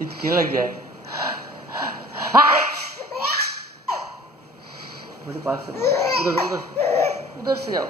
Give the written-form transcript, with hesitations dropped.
इतनी लग जाए मेरे पास से उधर उधर उधर से जाओ।